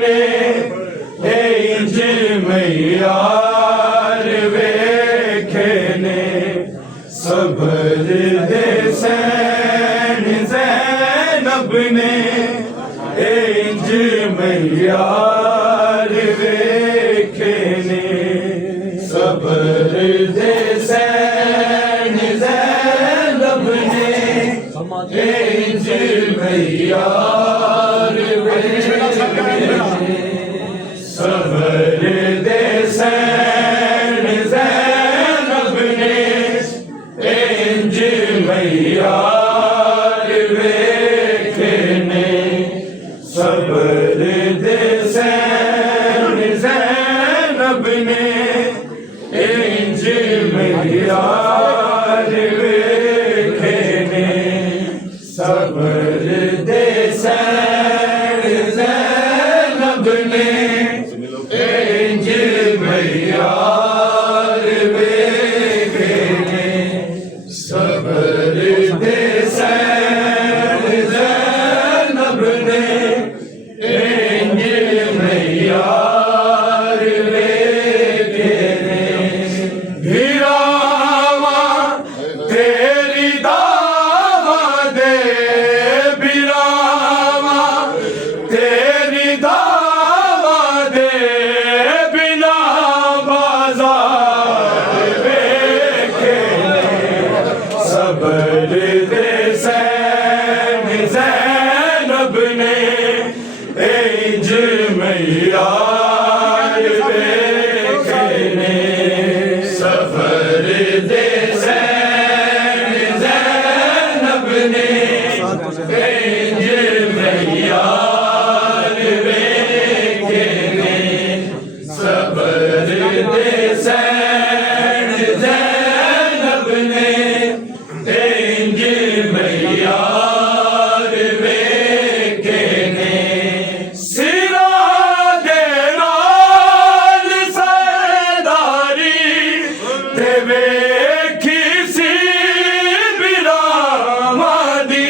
ने इंज मैयार वेखे ने सबर दे सैन ज़ैनब ने इंज मैयार वेखे ने सबर दे सैन ज़ैनब ने इंज मैयार सबर दे सैन ज़ैनब ने इंज मैयार वेखे ने सबर दे सैन ज़ैनब ने इंज मैयार वेखे ने सबर दे सैन ज़ैनब ने इंज मैयार वेखे ने सबर दे सैन ज़ैनब ने इंज मैयार वेखे ने भिरावा तेरी दावा दे भिरावा तेरी दावा दे बिना बाजार वेखे सबर दे सैन ज़ैनब ने इंज मैयार वेखे ने सबर दे सैन ज़ैनब ने इंज मैयार वेखे ने सबर दे सैन ज़ैनब ने इंज मैयार वेखे ने सिरा दे नाल सरदारी ते वेखी सी बिरामां दी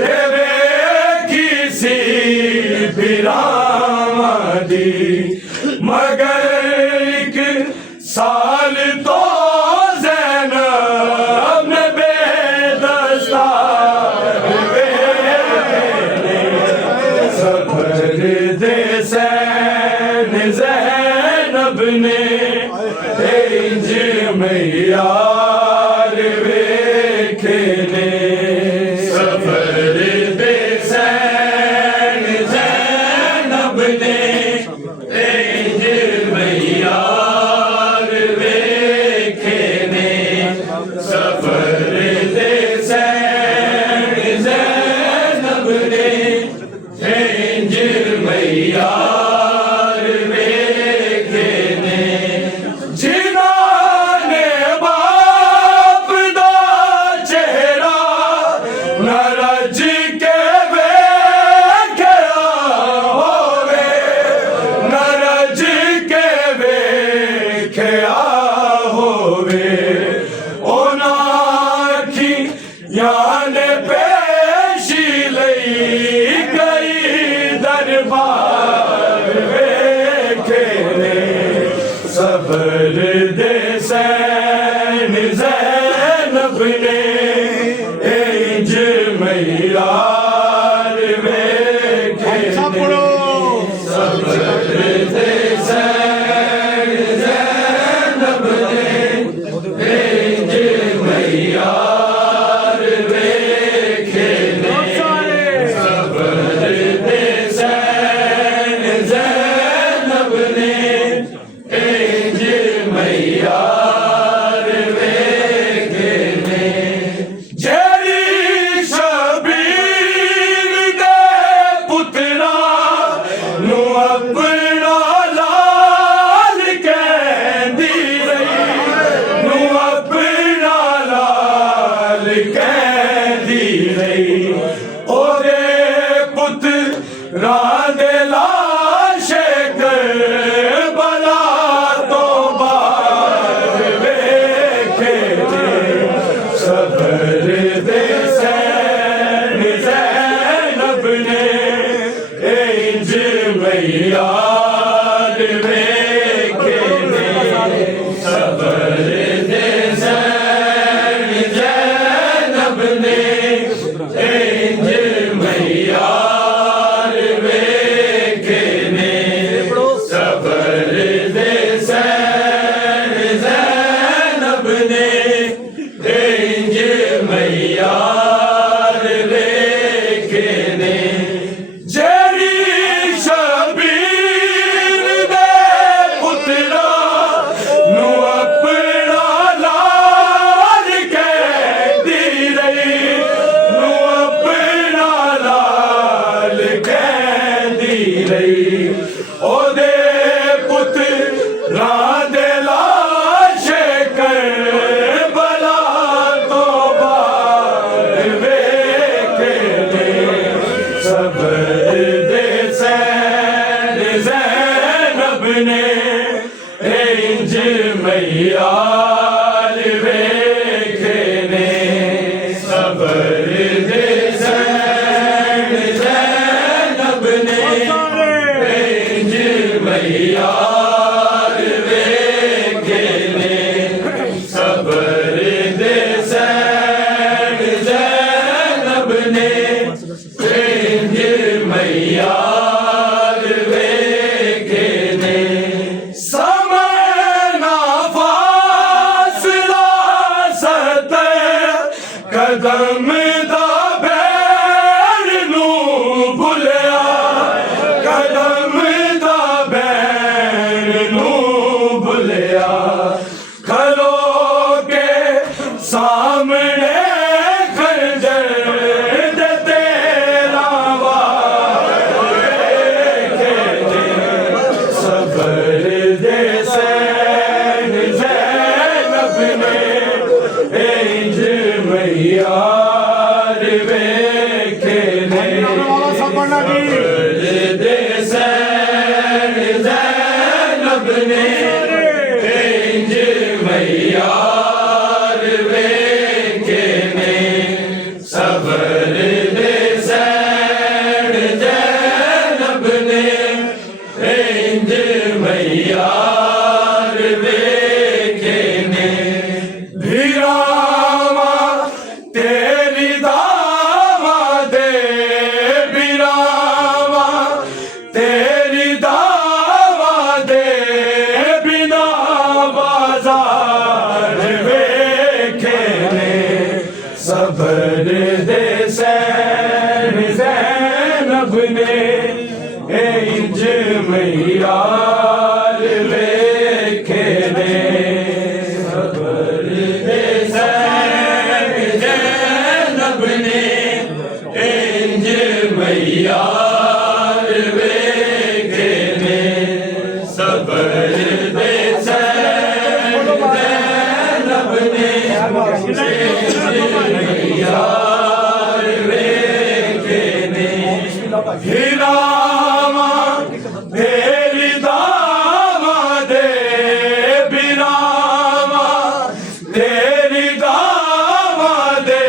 ते वेखी सी बिरामां दी मगर एक साल तो ज़ैनब ने बेदस्तार वेखे ने सबर दे सैन ज़ैनब ने इंज मैयार वेखे ने सबर दे सैन ज़ैनब ने इंज मैयार वेखे ने सबर दे सैन ज़ैनब ने इंज मैयार वेखे ने जिन्हां ने बाप दा चेहरा न रज के वेखिया होवे न रज के वेखिया होवे उन्हां अखियां ने पेशी लई गई दरबार वेखे ने सबर दे सैन ज़ैनब ने इंज मैयार वेखे ने सबर दे सैन ज़ैनब ने इंज मैयार वेखे ने सबर दे सैन ज़ैनब ने इंज मैयार वेखे ने जेरी शबीर दे पुत्रा नू अपना लाल कहंदी रही नू अपना लाल कहंदी रही ओदे पुत्रा दे लाशे करबला तो बाद वेखे ने सबर दे सैन ज़ैनब ने इंज मैयार वेखे ने सबर दे सैन जैनब ने इंज मैयार वेखे ने सबर दे सैन जैनब ने इंज मैयार वेखे ने जेरी शबीर दे पुत्रा नू अपना लाल कहदी रही नू अपना लाल कहदी रही ओदे पुत्रा दे लाशे करबला तो बाहर वेखे ने सबर दे सैन ज़ैनब ने इंज मैयार वेखे ने सबर दे सैन ज़ैनब ने इंज मैयार वेखे ने सबर दे सैन ज़ैनब ने इंज मैयार वेखे ने समय ना फासला सते कदम दा बैर नू भुलिया कदम दा बैर नू भुलिया खलो के सामने खंजर दे तेरा वार वेखे ने सबर दे सैन ज़ैनब ने इंज मैयार वेखे ने सबर दे सैन ज़ैनब ने इंज मैयार वेखे ने सबर दे सैन ज़ैनब ने इंज मैयार वेखे ने बिरामा तेरी दामादे बिरामा तेरी दामादे बिना बाजार वेखे ने सबर दे सैन ज़ैनब ने इंज मैयार वेखे ने सबर दे सैन ज़ैनब ने इंज मैयार वेखे ने सबर दे सैन ज़ैनब ने मैयार वेखे ने हिरामा तेरी दामादे बिरामा तेरी दामादे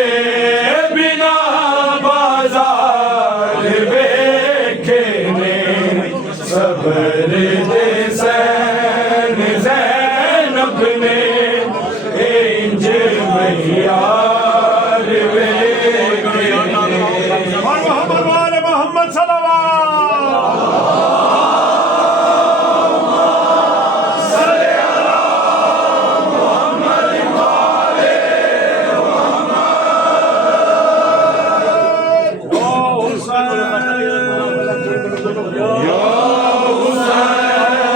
बिना बाजार वेखे ने सबर दे सैन ज़ैनब ने इंज मैयार वेखे ने मोहम्मद या हुसैन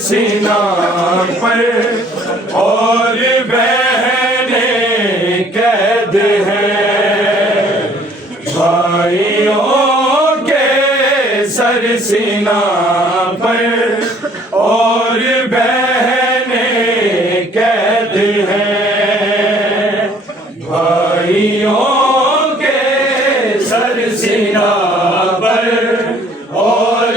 सीना पर और बहने कैद हैं, भाइयों के सर सीना पर और बहने कैद हैं, भाइयों के सर सीना पर और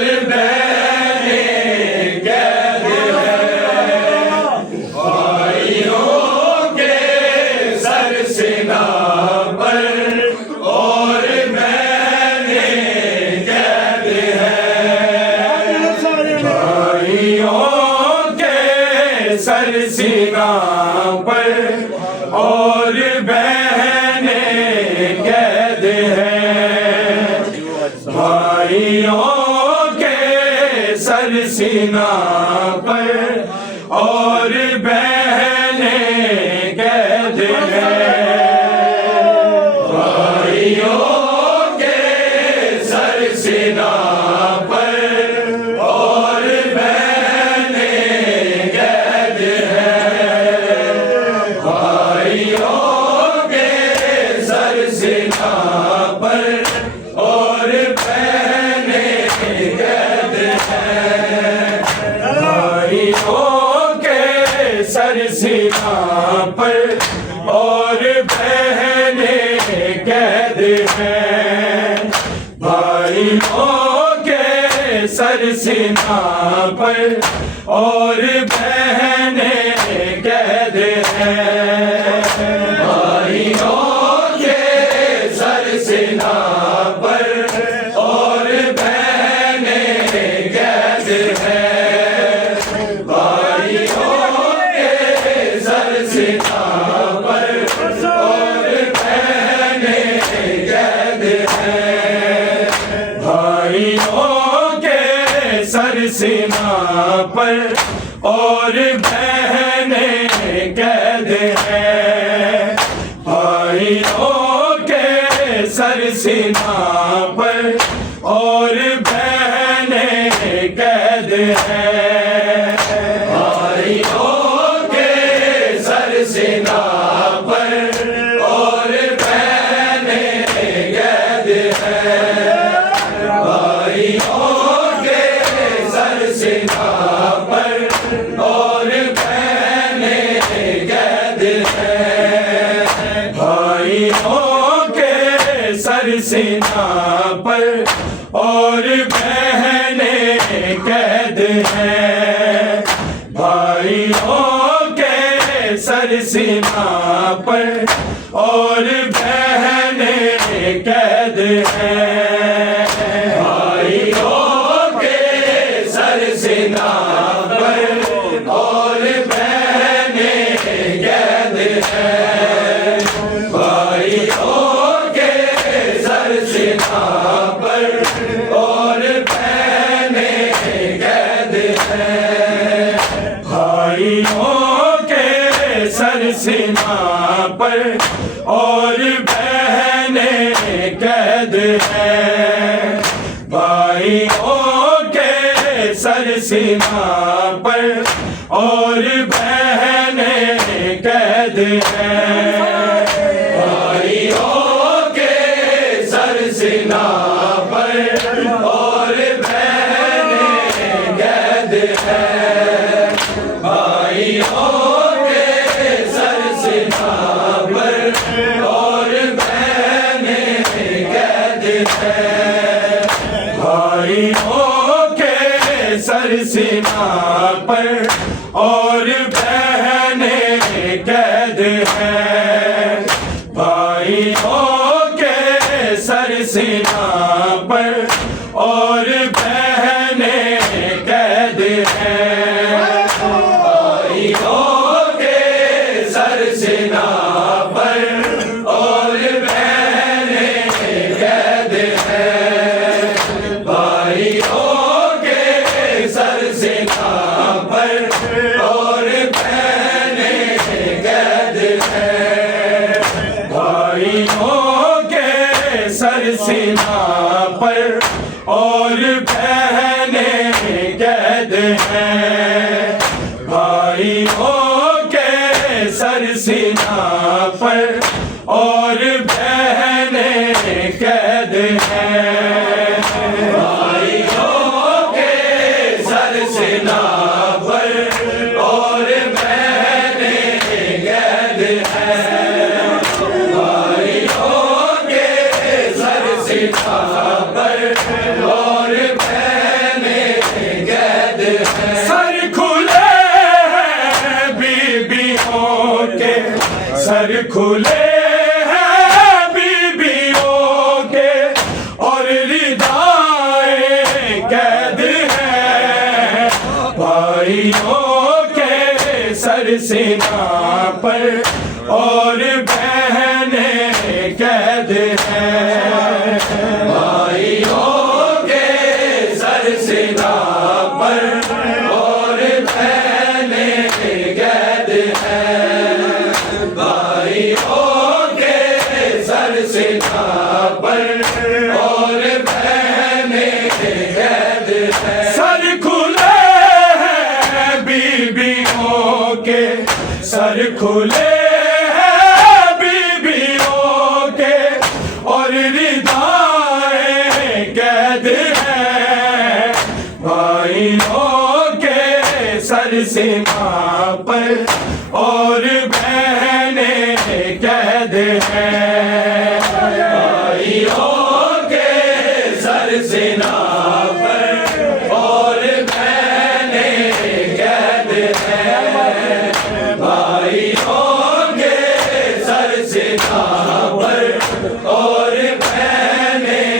सर सीना पर और बहने कैद हैं, भाइयों के सर सीना पर और बहने कैद हैं, भाइयों के सर सीना पर और सर सीना पर और बहने कैद हैं, भाइयों के सर सीना पर और बहने कैद हैं, भाइयों के सर सीना पर और बहने कैद हैं, भाइयों सीना पर और बहने कैद हैं, भाइयों के सर सीना पर और सीना पर और बहनें कैद हैं। भाइयों के सर सीना पर और बहनें कैद हैं। भाइयों के सर सीना पर और बहनें कैद हैं। भाइयों के सर सीना पर और बहनें कैद हैं। भाइयों के सर सीना पर और बहनें कैद हैं। भाइयों के सर सीना पर और बहनें कैद हैं। भाइयों के सर सीना पर और बहनें कैद हैं। भाइयों के सर सीना पर और बहनें कैद हैं। भाइयों के सर सीना पर और बहनें कैद हैं। भाइयों के सर सीना पर और बहनें कैद हैं। भाइयों के सर सीना पर और बहनें कैद हैं। भाइयों के सर सीना पर और बहनें कैद हैं। भाइयों के सर सीना पर और बहनें कैद हैं। भाइयों के सर सीना पर और बहनें कैद हैं। भाइयों के सर सीना पर और बहनें कैद हैं। भाइयों के सर सीना पर और बहनें कैद हैं। सर खुले हैं बीबियों के, सर खुले हैं बीबियों के और रिदाएं कैद हैं। भाइयों के सर सीना पर और बहनें कैद हैं। भाइयों के सर सीना पर और बहनें कैद हैं। भाइयों के सर सीना पर और बहनें कैद हैं। सर खुले हैं बीबियों के, सर खुले हैं बीबियों के और रिदाएं कैद हैं। भाइयों के सर सीना पर और बहनें कैद हैं। भाइयों के सर सीना पर और बहनें कैद हैं। भाइयों के सर सीना पर और बहनें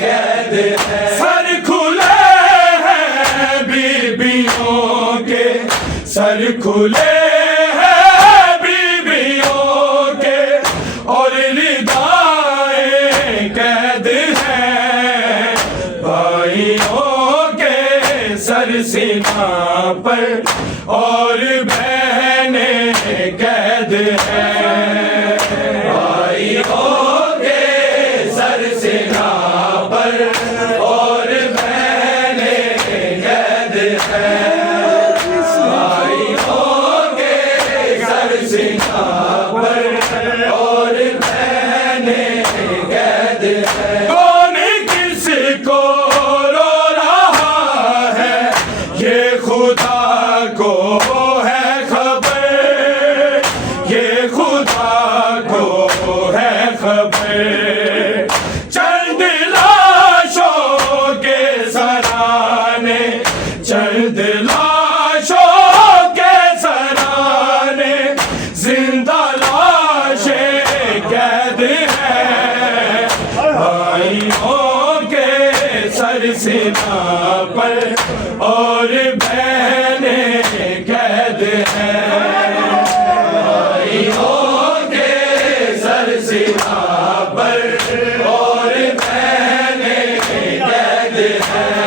कैद हैं। सर खुले हैं बीबियों के, सर खुले हैं बीबियों के और रिदाएं कैद हैं। भाइयों के सर सीना पर और बहनें कैद हैं। भाइयों के सर सीना पर और बहनें कैद हैं। भाइयों के सर सीना पर और बहनें कैद हैं। कौन किसको रो रहा है ये खुदा को है खबर, ये खुदा सीमा पर और बहनें कैद हैं। भाइयों के सर सीमा पर और बहनें कैद हैं।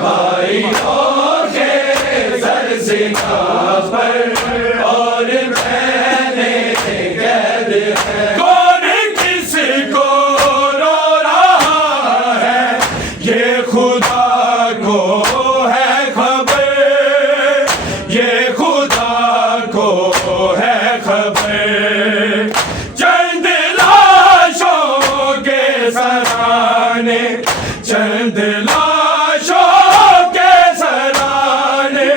भाइयों के सर सीमा पर और बहनें कैद हैं। कौन किसको रो रहा है ये खुदा को है खबर, ये खुदा को है खबर। चंद लाशों के सराने, चंद लाशों के सराने,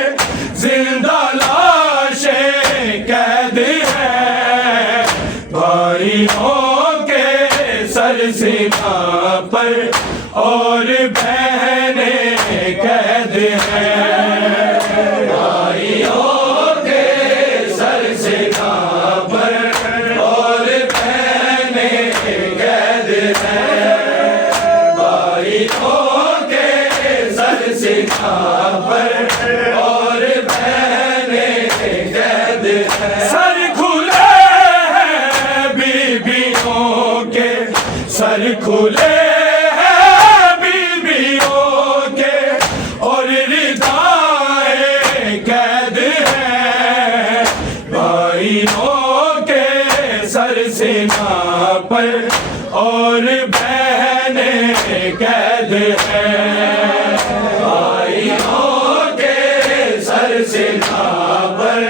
जिंदा लाशें कैद हैं। भाइयों के सर सीमा पर और बहनें कैद हैं। भाइयों के सर सीमा पर और बहनें कैद हैं। भाइयों के सर सीमा पर और बहनें कैद हैं। सर खुले हैं बीबियों के, सर खुले हैं बीबियों के और रिदाएं कैद हैं। भाइयों के सर सीमा पर और बहनें कैद हैं। भाइयों के सर सीमा पर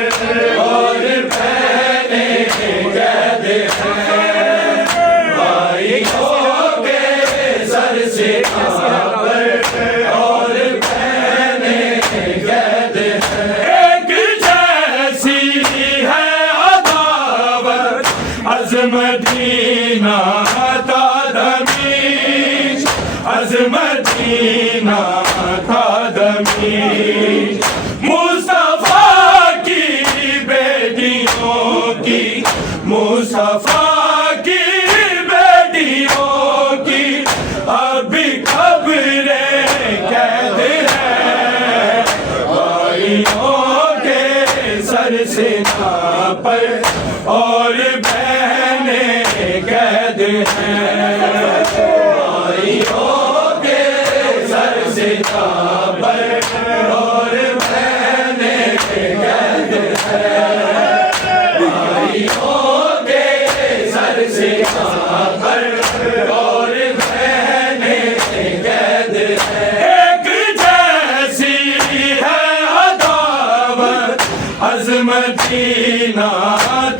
और बहनें कैद हैं। भाइयों के सर सीमा पर और बहनें कैद हैं। एक जैसी है अदावत अज़मदीना था दमीश, अज़मदीना था दमीश। मुस्तफा की बेटियों की, मुस्तफा की बेटियों की अभी खबरें कैद हैं। भाइयों के सर सीमा पर और बहनें कैद हैं। भाइयों के सर सीमा पर और बहनें कैद हैं। भाइयों के सर सीमा पर और बहनें कैद हैं। एक जैसी है अदावत अज़मदीना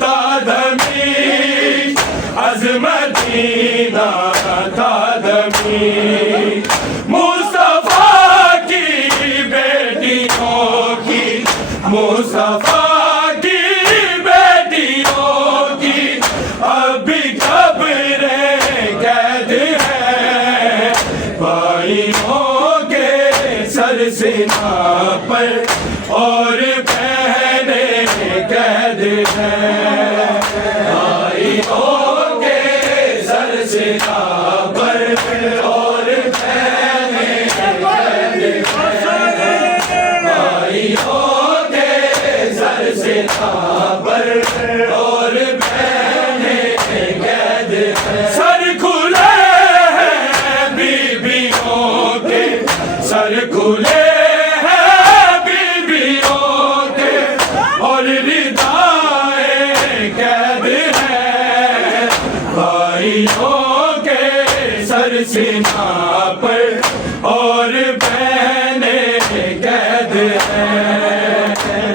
था दमीश, अज़मदीना था दमीश। मुस्तफा की बेटियों की, मुस्तफा की बेटियों की अभी खबरें कैद हैं। भाइयों के सर सीमा पर और बहनें कैद हैं। भाइयों के सर सीमा पर और बहनें कैद हैं। भाइयों के सर सीमा पर और बहनें कैद हैं। सर खुले हैं बीबियों के, सर खुले हैं बीबियों के और रिदाएं कैद हैं। भाइयों के सर सीमा पर और बहनें कैद हैं।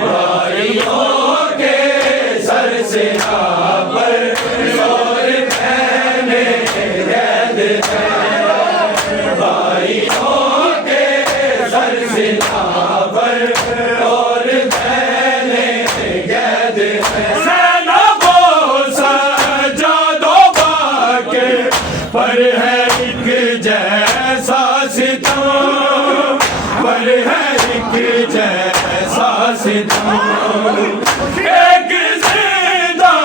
भाइयों के सर सीमा पर और बहनें कैद हैं। भाइयों के सर सीमा पर और बहनें कैद हैं। सेना को सजा दो बाके पर है एक जैसा सितम, पर है एक जैसा सितम। एक जिंदा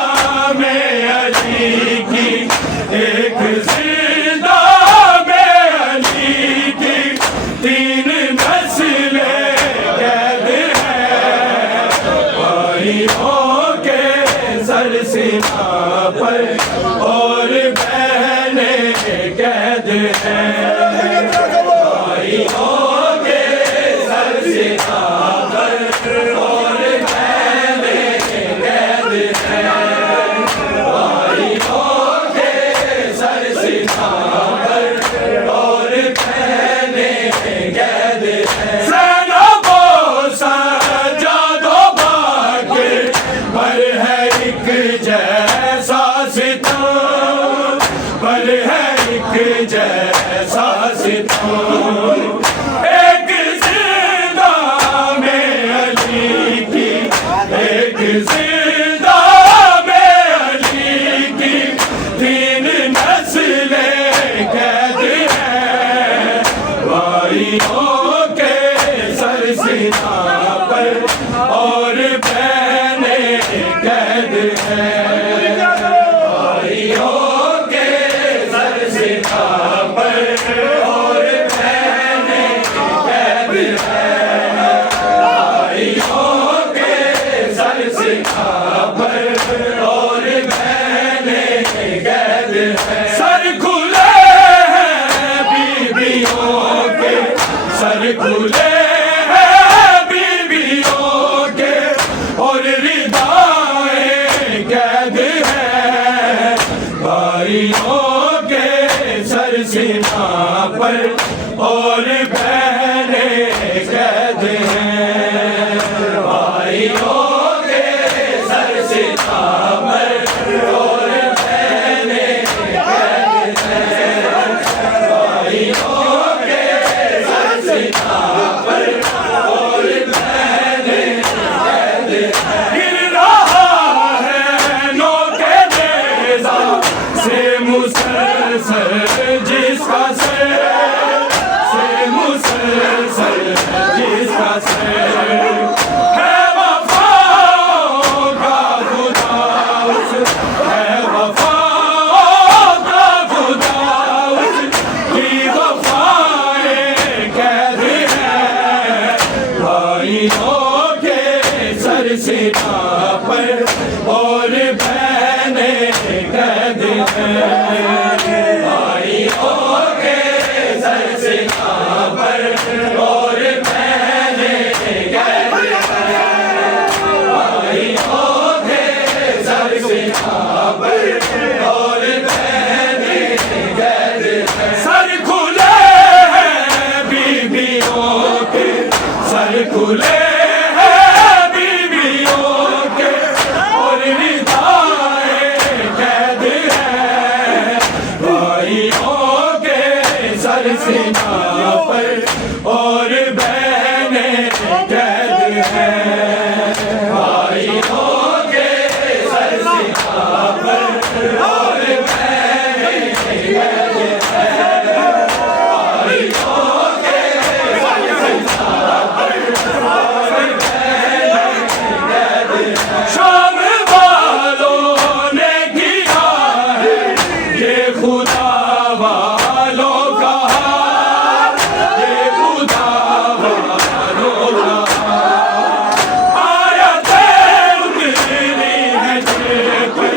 में अली की, एक जिंदा में अली की भाइयों के सर सीना पर और बहनें कैद हैं। भाइयों के सर सीना पर और बहनें कैद हैं। भाइयों के सर सीना पर और बहनें कैद हैं। सेना को सजा दो बाकी पर है एक जैसा सितम, पर है एक जैसा सितम। एक जिंदा में अली की, एक जिंदा में अली की, तीन नस्लें कैद हैं। भाइयों के सर सीना पर और बहनें कैद हैं। भाइयों के सर सीना पर और बहनें कैद हैं। भाइयों के सर सीना पर और बहनें कैद हैं। सर खुले हैं बीवियों के, सर खुले हैं बीवियों के और रिदाएं कैद हैं। भाइयों के सर सीना पर और बहनें कैद हैं। भाइयों के सर सीना पर और बहनें कैद हैं। भाइयों के सर सीना पर और बहनें कैद हैं। गिर रहा है नोके नेज़ा से मुसलसल जिसका सर, से मुसलसल जिसका सर है। वफाओं का खुदा उस, है वफाओं का खुदा उसकी वफाएं कैद हैं। भाइयों के सर सीना पर और बहनें कैद हैं। भाइयों के सर सीना पर और बहनें कैद हैं। भाइयों के सर सीना पर और बहनें कैद हैं। सर खुले हैं बीवियों के, सर खुले हैं बीवियों के और रिदाएं कैद हैं। भाइयों के सर सीना पर और बहनें कैद हैं। भाइयों के सर सीना पर और बहनें कैद हैं। भाइयों के सर सीना पर और बहनें कैद हैं। शाम वालों ने किया है ये खुदा वालों का, ये खुदा वालों का। आयतें उतरी हैं जिन पर,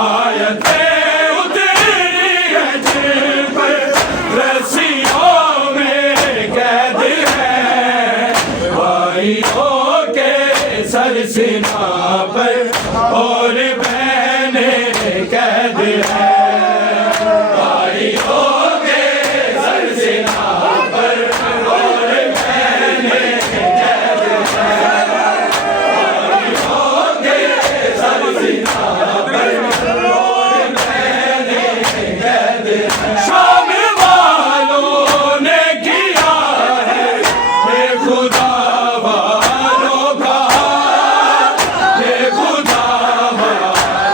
आयतें उतरी हैं जिन पर, रस्सियों में कैद हैं। भाइयों के सर सीना पर और बहनें कैद हैं। भाइयों के सर सीना पर और बहनें कैद हैं। भाइयों के सर सीना पर और बहनें कैद हैं। शाम वालों ने किया है ये खुदा वालों का, ये खुदा वालों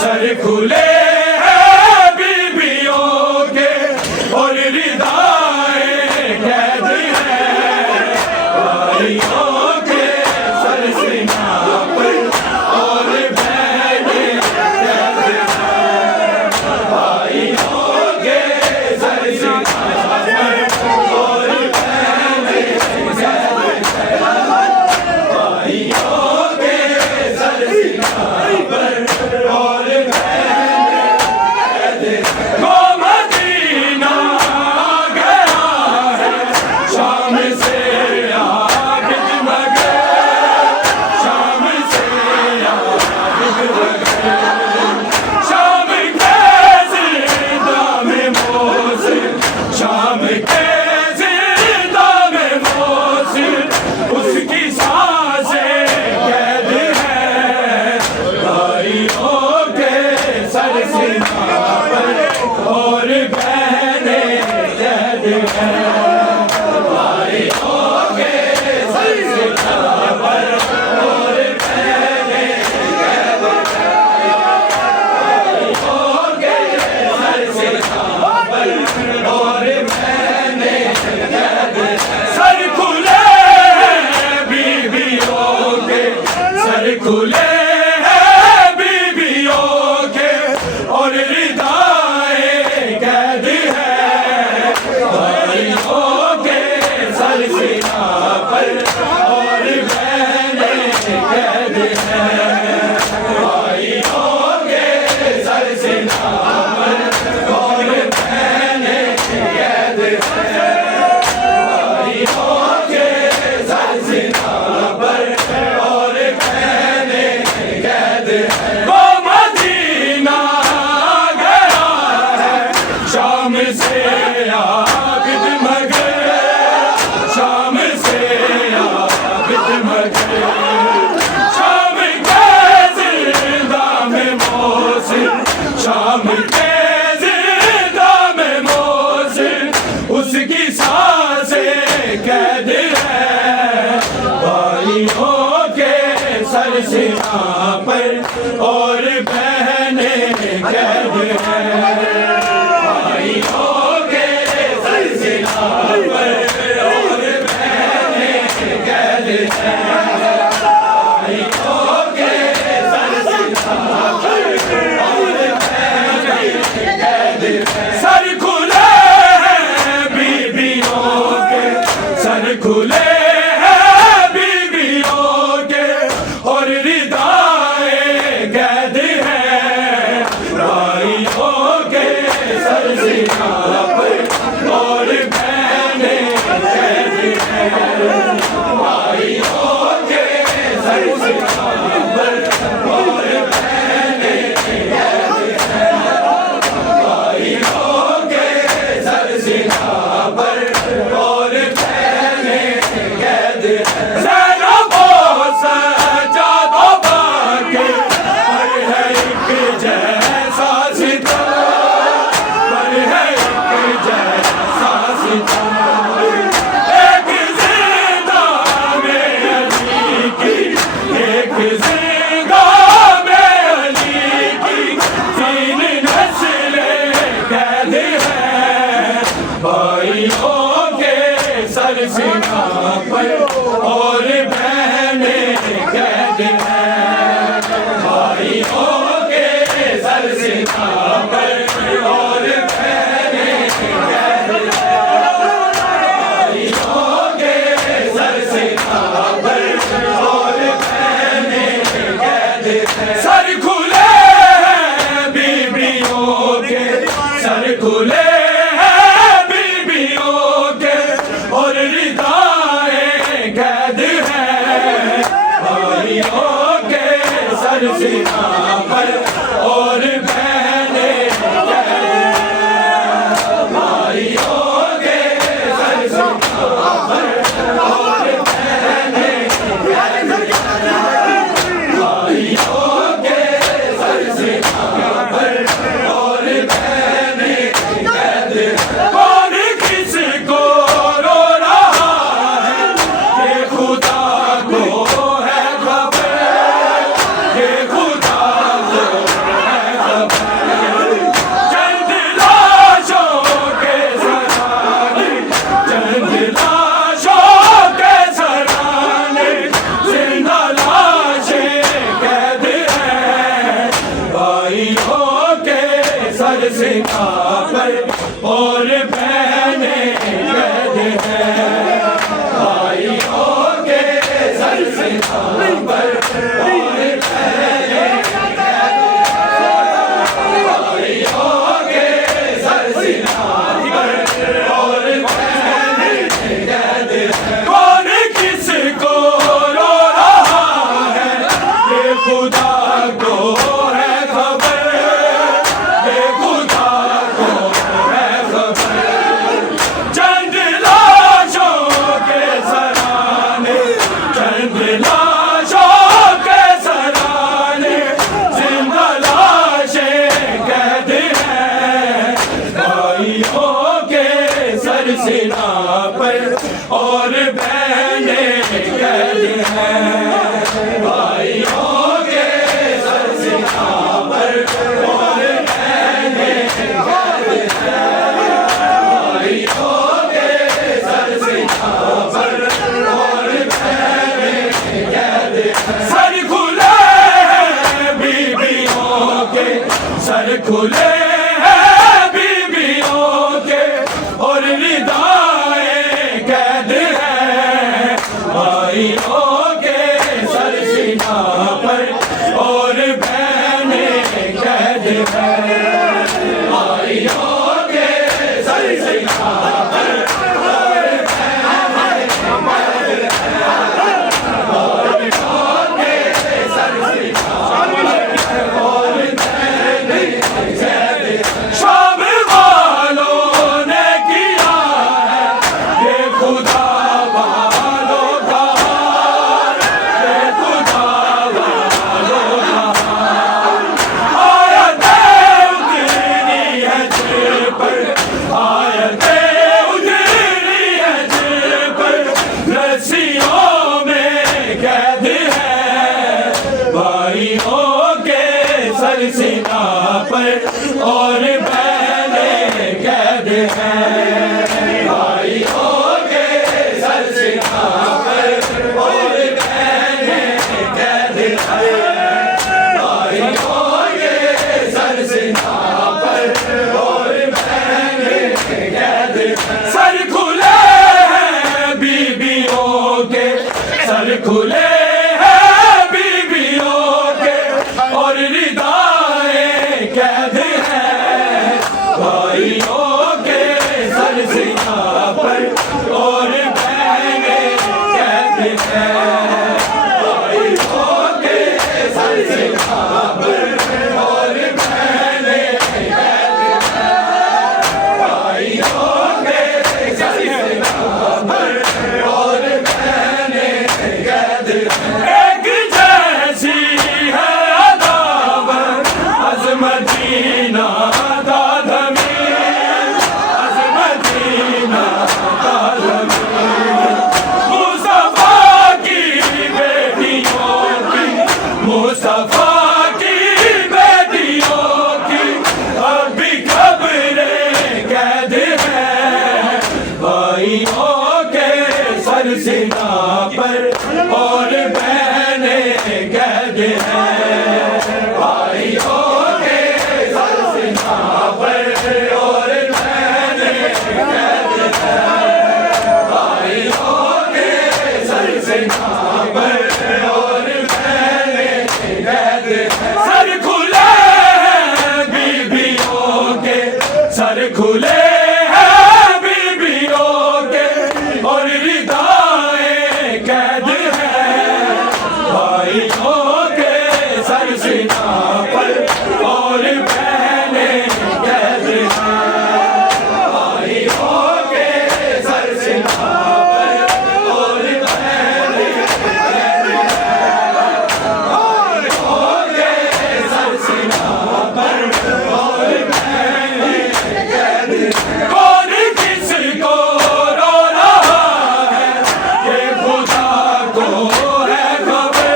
सर खुले हैं बीबियों के और रिदाए कैद है भाइयों के सर सीना पर और बहने कैद है भाइयों के सर सीना पर और बहने कैद है भाइयों के सर सीना पर और वो मदीना गया है शाम से आबिद मगर शाम से आबिद मगर शाम के जिंदा में मोसिन शाम के जिंदा में मोसिन उसकी सांसें कैद है भाइयों के सर सीना और बहने कैद है भाइयों के सर सीना पर और बहने कैद है भाइयों के सर सीना पर और बहने कैद है सर खुले हैं बीबियों के सर खुले हैं बीबियों के और रिदाए कैद है भाइयों के सर सीना पर और बहने कैद है भाइयों के सर सीना पर और बहने कैद है भाइयों के सर सीना पर और बहने कैद है वो मदीना गया है शाम से आबिद मगर शाम से आबिद मगर शाम के जिंदा में मोसिन शाम के जिंदा में मोसिन उसकी सांसें कैद है भाइयों के सर सीना पर और बहने कैद है भाइयों के सर सीना पर और बहने कैद है भाइयों के सर सीना पर और बहने कैद है सर खुले हैं बीबियों के सर खुले हैं बीबियों के और रिदाए कैद है भाइयों के सरसीना पर और बहनें कैद हैं। भाइयों के सरसीना पर और बहनें कैद हैं। भाइयों के सरसीना पर और बहनें कैद हैं। कौन किसको रो रहा है ये खुदा को है खबर, ये खुदा को है खबर। चंद लाशों के सराने, चंद लाशों के सराने, जिंदा लाशें कैद हैं। भाइयों के सरसीना पर और बहनें कैद हैं। भाइयों के सरसीना पर और बहनें कैद हैं। भाइयों के सरसीना पर और बहनें कैद हैं। सर खुले हैं बीबियों के, सर खुले हैं बीबियों के और निदाएं कैद हैं। भाइयों के सरसीना पर और बहनें कैद हैं। भाइयों के सरसीना पर और बहनें कैद हैं। भाइयों के सरसीना पर और बहनें कैद हैं। शाम वालों ने किया है ये खुदा वालों का हाल, ये खुदा वालों का हाल। आयतें उतरी है दिल पर, आयतें उतरी है दिल पर, रस्सियों में कैद है। भाइयों के सरसीना पर और बहनें कैद हैं। भाइयों के सरसीना पर और बहनें कैद हैं। भाइयों के सरसीना पर और बहनें कैद हैं। सर खुले हैं बीबियों के, सर खुले हैं बीबियों के और निदाएं कैद हैं। भाइयों के सरसीना पर और बहनें कैद हैं। भाइयों के सरसीना पर और बहनें कैद हैं। भाइयों के सरसीना पर और बहनें कैद हैं। एक जैसी है अदावत अज़मदीना का ज़मीन, अज़मदीना का ज़मीन। मुस्तफा की बेटियों की, मुस्तफा की बेटियों की अब भी खबरें कैद हैं। भाइयों के सरसीना पर और बहनें कैद हैं। भाइयों के सरसीना पर और बहनें कैद हैं। भाइयों के सरसीना पर और बहनें कैद हैं। सर खुले हैं बीबियों के, सर खुले हैं बीबियों के और निदाएं कैद हैं। भाइयों के सरसीना पर और बहनें कैद हैं। भाइयों के सरसीना पर और बहनें कैद हैं। भाइयों के सरसीना पर और बहनें कैद हैं। कौन किसको रो रहा है ये खुदा को है खबर,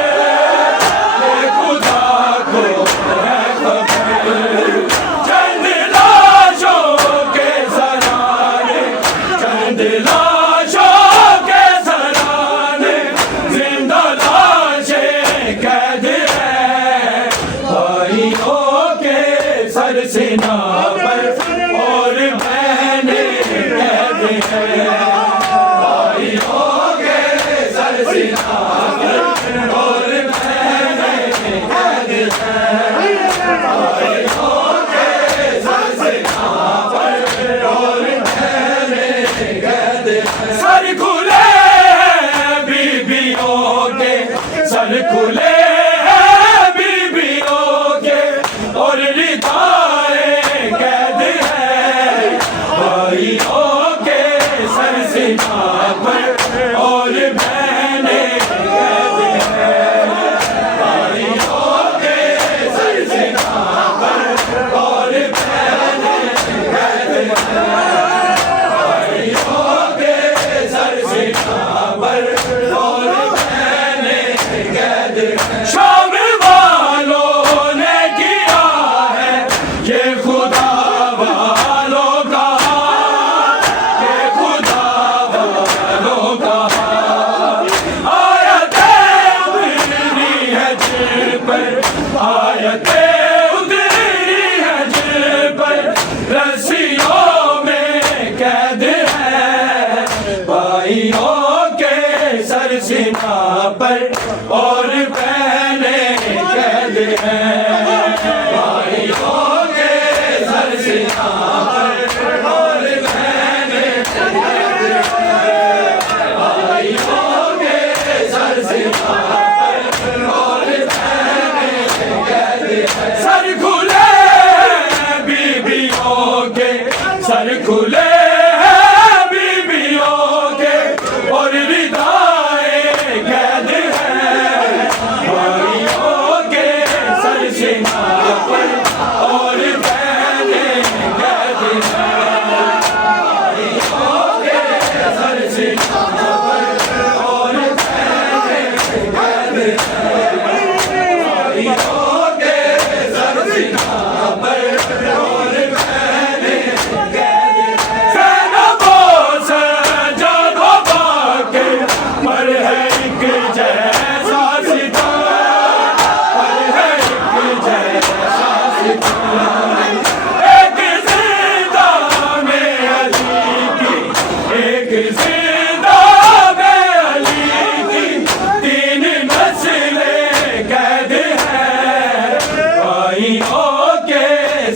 ये खुदा को है खबर। चंद लाशों के सराने, चंद लाशों के सराने, जिंदा लाशें कैद हैं। भाइयों के सरसीना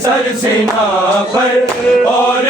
सर सेना पर और